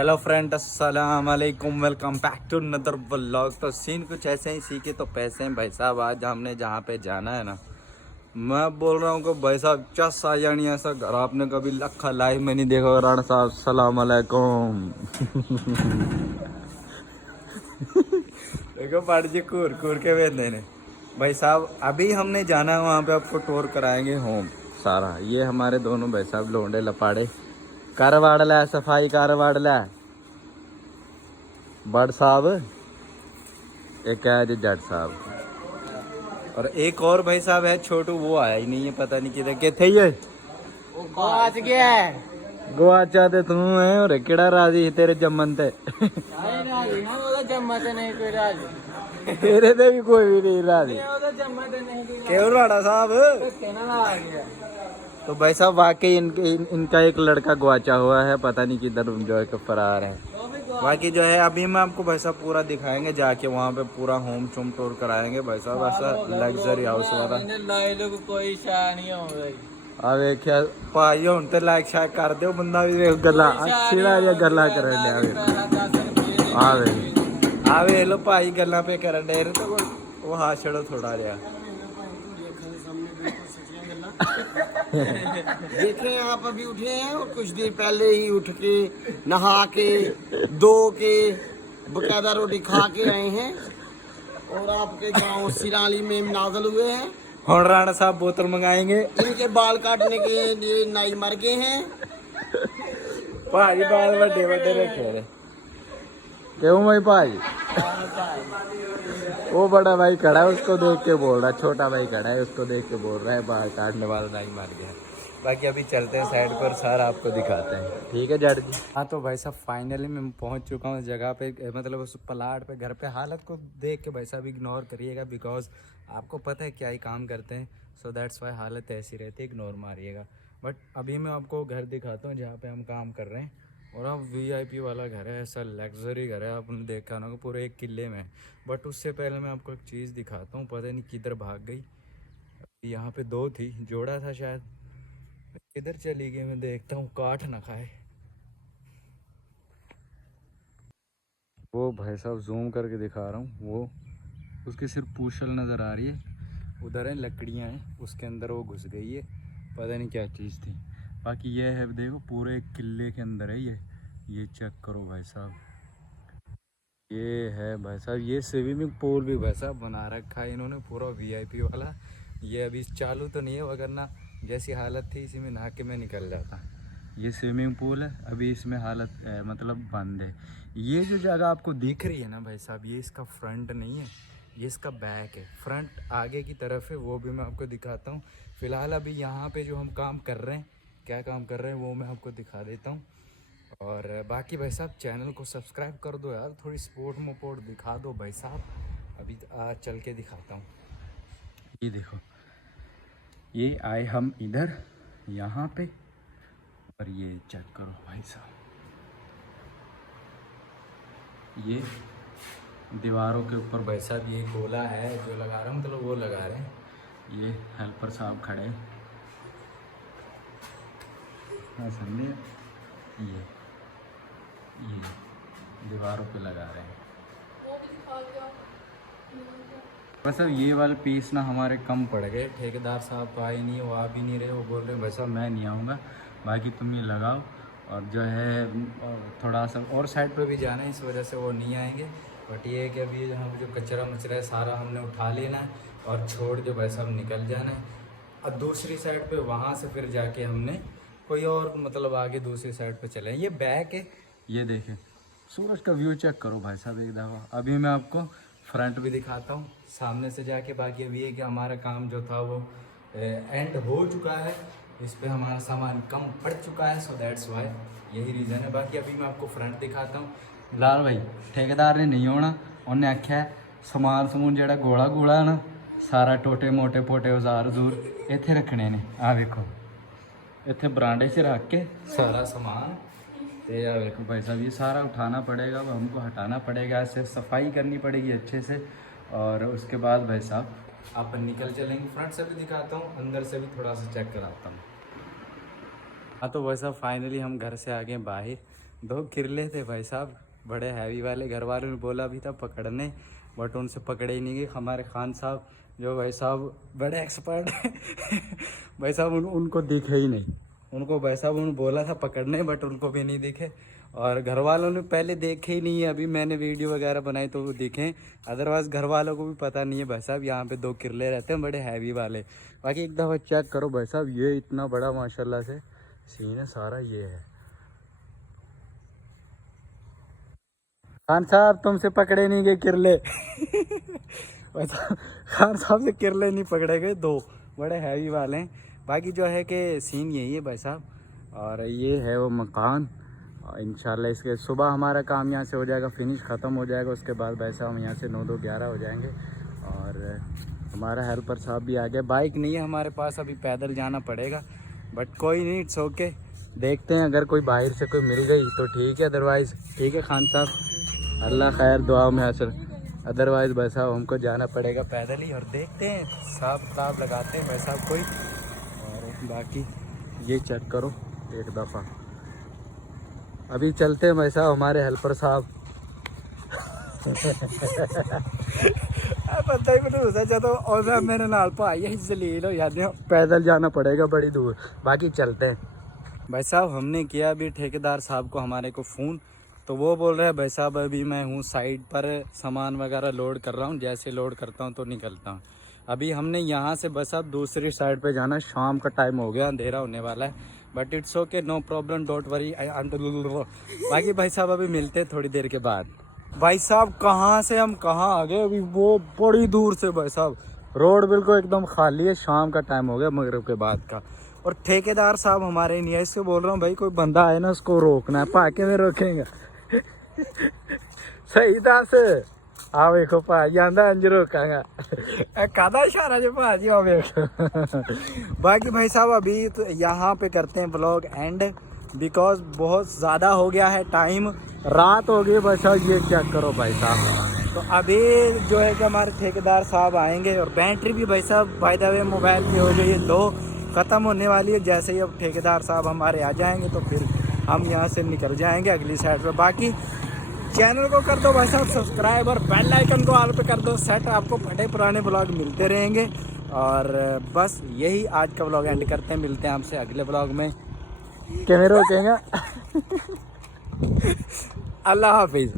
Hello friend, अस्सलाम वालेकुम। Welcome back to another vlog. तो सीन कुछ ऐसे ही, सीखे तो पैसे हैं भाई साहब। आज हमने जहाँ पे जाना है ना, मैं बोल रहा हूँ कि भाई साहब चस आ जानी ऐसा घर आपने कभी लखा लाइव में नहीं देखा। राणा साहब सलाम अलैकुम। देखो पड़ जी कूर कूर के वेद देने भाई साहब। अभी हमने जाना है वहाँ पे, आपको टूर कराएंगे होम सारा। ये हमारे दोनों भाई साहब लोंडे लपाड़े कारवाड़ ला, सफाई कारवाड़ ला बड़ साहब, एक है जी जट साहब, और एक और भाई साहब है छोटू, वो आया ही नहीं है, पता नहीं किधर के थे ये। आज गया है गुआचा ते तू है और केड़ा राजी है तेरे जम्मन ते। जम्मत नहीं कोई राज तेरे ते भी कोई भी नहीं राजी। जम्मत नहीं क्यों राणा साहब? आ गया। तो भाई साहब वाकई इनका एक लड़का गुआचा हुआ है, पता नहीं किधर जो है फरार है। बाकी जो है अभी मैं आपको भाई साहब पूरा दिखाएंगे जाके, वहाँ पे पूरा होम चूम टूर कराएंगे भाई साहब, ऐसा लग्जरी हाउस वाला। कोई शाह नहीं हो गई। आ वेख्या भाई हुण ते लाइक शायद कर दो, बंदा भी वेख गल्ला सीधा जिहा गल्ला करन डया वे। आ वे लो भाई गल्ला पे करन डे तो वो हाथ छड़ो थोड़ा जिहा। देखें आप अभी उठे हैं और कुछ देर पहले ही उठ के नहा के धो के बकायदा रोटी खा के आए हैं और आपके गांव सिराली में नाजल हुए हैं। हुण राणा साहब बोतल मंगाएंगे। इनके बाल काटने के लिए नाई मर गए हैं। भाजी बाल बड़े बड़े रखे रे। क्यों भाई भाई? वो बड़ा भाई खड़ा है, उसको देख के बोल रहा है, छोटा भाई खड़ा है उसको देख के बोल रहा है बाल काटने वाला नहीं मार गया। बाकी अभी चलते हैं साइड पर, सारा आपको दिखाते हैं, ठीक है जट जी। हाँ तो भाई साहब फाइनली मैं पहुंच चुका हूँ उस जगह पे, मतलब उस प्लाट पे। घर पे हालत को देख के भाई साहब इग्नोर करिएगा, बिकॉज आपको पता है क्या ही काम करते हैं, सो दैट्स वाई हालत ऐसी रहती है, इग्नोर मारिएगा। बट अभी मैं आपको घर दिखाता हूँ जहाँ पे हम काम कर रहे हैं। और अब वीआईपी वाला घर है, ऐसा लग्जरी घर है, आपने देखा ना पूरे एक किले में। बट उससे पहले मैं आपको एक चीज़ दिखाता हूँ, पता नहीं किधर भाग गई। यहाँ पे दो थी, जोड़ा था शायद, किधर चली गई मैं देखता हूँ, काट ना खाए। वो भाई साहब जूम करके दिखा रहा हूँ, वो उसकी सिर्फ पूछल नज़र आ रही है, उधर है लकड़ियाँ हैं, उसके अंदर वो घुस गई है, पता नहीं क्या चीज़ थी। बाकी ये है देखो, पूरे एक किले के अंदर है ये चेक करो भाई साहब। ये है भाई साहब, ये स्विमिंग पूल भी भाई साहब बना रखा है इन्होंने पूरा वीआईपी वाला। ये अभी चालू तो नहीं है, वगरना जैसी हालत थी इसी में नहा के मैं निकल जाता। ये स्विमिंग पूल है, अभी इसमें हालत मतलब बंद है। ये जो जगह आपको दिख रही है ना भाई साहब, ये इसका फ्रंट नहीं है, ये इसका बैक है। फ्रंट आगे की तरफ है, वो भी मैं आपको दिखाता हूँ। फिलहाल अभी यहाँ पे जो हम काम कर रहे हैं, क्या काम कर रहे हैं वो मैं आपको दिखा देता हूँ। और बाकी भाई साहब चैनल को सब्सक्राइब कर दो यार, थोड़ी सपोर्ट मोपोर्ट दिखा दो भाई साहब। अभी आज चल के दिखाता हूँ। ये देखो, ये आए हम इधर यहाँ पे, और ये चेक करो भाई साहब, ये दीवारों के ऊपर भाई साहब ये गोला है जो लगा रहा हूँ, मतलब वो लगा रहे हैं। ये हेल्पर साहब खड़े हैं, हाँ समझे, ये दीवारों पे लगा रहे हैं। बस अब ये वाले पीस ना हमारे कम पड़ गए, ठेकेदार साहब तो आए नहीं, वो आ भी नहीं रहे, वो बोल रहे हैं भाई साहब मैं नहीं आऊँगा, बाकी तुम ये लगाओ। और जो है थोड़ा सा और साइड पे भी जाना है, इस वजह से वो नहीं आएंगे। बट ये है कि अभी यहाँ पे जो कचरा मचरा है सारा हमने उठा लेना है और छोड़ के भाई साहब निकल जाना है। और दूसरी साइड पे वहाँ से फिर जाके हमने कोई और मतलब आगे दूसरी साइड पे चले। ये बैक है, ये देखें सूरज का व्यू चेक करो भाई साहब एक दफ़ा। अभी मैं आपको फ्रंट भी दिखाता हूँ सामने से जाके। बाकी अभी है कि हमारा काम जो था वो एंड हो चुका है, इस पे हमारा सामान कम पड़ चुका है, सो दैट्स वाई, यही रीज़न है। बाकी अभी मैं आपको फ्रंट दिखाता हूँ। लाल भाई ठेकेदार ने नहीं होना, उन्हें आख्या है समान समून जेड़ा गोला गोला है ना, सारा टोटे मोटे पोटे औजार दूर इत्थे रखने ने। आ देखो इत्थे बरांडे से रख के सारा सामान, तो यार देखो भाई साहब ये सारा उठाना पड़ेगा, अब हमको हटाना पड़ेगा, ऐसे सफाई करनी पड़ेगी अच्छे से। और उसके बाद भाई साहब अपन निकल चलेंगे। फ्रंट से भी दिखाता हूँ, अंदर से भी थोड़ा सा चेक कराता हूँ। हाँ तो वैसा फाइनली हम घर से आ गए बाहर, 2 किरले थे भाई साहब, बड़े हैवी वाले। घर वालों ने बोला भी था पकड़ने, बट उनसे पकड़े ही नहीं गए। हमारे खान साहब जो भाई साहब बड़े एक्सपर्ट हैं भाई साहब उनको दिखे ही नहीं। उनको भाई साहब उन्होंने बोला था पकड़ने, बट उनको भी नहीं दिखे। और घर वालों ने पहले देखे ही नहीं है, अभी मैंने वीडियो वगैरह बनाई तो वो दिखे। अदरवाइज़ घर वालों को भी पता नहीं है भाई साहब यहाँ पे 2 किरले रहते हैं, बड़े हैवी वाले। बाकी एक दफ़ा चेक करो भाई साहब, ये इतना बड़ा माशाल्लाह से सीन है सारा। ये है खान साहब, तुमसे पकड़े नहीं गए किरले खान साहब से किरले नहीं पकड़े गए, 2 बड़े हैवी वाले हैं। बाकी जो है कि सीन यही है भाई साहब। और ये है वो मकान, इंशाल्लाह इसके सुबह हमारा काम यहाँ से हो जाएगा, फिनिश ख़त्म हो जाएगा। उसके बाद भाई साहब हम यहाँ से 9-2-11 हो जाएंगे। और हमारा हेल्पर साहब भी आ गया। बाइक नहीं है हमारे पास, अभी पैदल जाना पड़ेगा, बट कोई नहीं, इट्स ओके। देखते हैं अगर कोई बाहर से कोई मिल गई तो ठीक है, अदरवाइज़ ठीक है खान साहब, अल्लाह खैर दुआ में हासिल। अदरवाइज़ भाई साहब हमको जाना पड़ेगा पैदल ही। और देखते हैं हिसाब किताब लगाते हैं भाई साहब कोई। और बाकी ये चेक करो एक दफ़ा, अभी चलते हैं भाई साहब हमारे हेल्पर साहब पता ही नहीं सोचा तो और मेरे नाल भाई है जलील हो जाते हैं, पैदल जाना पड़ेगा बड़ी दूर। बाकी चलते हैं भाई साहब। हमने किया अभी ठेकेदार साहब को हमारे को फ़ोन, तो वो बोल रहे हैं भाई साहब अभी मैं हूँ साइड पर, सामान वगैरह लोड कर रहा हूँ, जैसे लोड करता हूँ तो निकलता हूँ। अभी हमने यहाँ से बस अब दूसरी साइड पे जाना, शाम का टाइम हो गया, अंधेरा होने वाला है, but it's okay, no problem, don't worry. बाकी भाई साहब अभी मिलते हैं थोड़ी देर के बाद। भाई साहब कहाँ से हम कहाँ आ गए, अभी वो बड़ी दूर से भाई साहब, रोड बिल्कुल एकदम खाली है, शाम का टाइम हो गया मगरिब के बाद का। और ठेकेदार साहब हमारे नहीं है, इससे बोल रहा हूँ भाई कोई बंदा आए ना उसको रोकना है, पाके में रोकेंगे सही दस आ वेखो भाजी आंदा अंज रोकांगा कादा इशारा जो भाजी आ वेखो बाकी भाई साहब अभी तो यहाँ पे करते हैं ब्लॉग एंड, बिकॉज बहुत ज़्यादा हो गया है टाइम, रात हो गई भाई साहब, ये चेक करो भाई साहब। तो अभी जो है कि हमारे ठेकेदार साहब आएंगे, और बैटरी भी भाई साहब बाय द वे मोबाइल की हो गई है 2, ख़त्म होने वाली है। जैसे ही अब ठेकेदार साहब हमारे आ जाएंगे तो फिर हम यहाँ से निकल जाएंगे अगली साइड पे। बाकी चैनल को कर दो भाई साहब सब्सक्राइब, और बेल आइकन को ऑल पे कर दो सेट, आपको बड़े पुराने ब्लॉग मिलते रहेंगे। और बस यही आज का ब्लॉग एंड करते हैं, मिलते हैं आपसे अगले ब्लॉग में। कैमरा रोकेगा अल्लाह हाफिज़।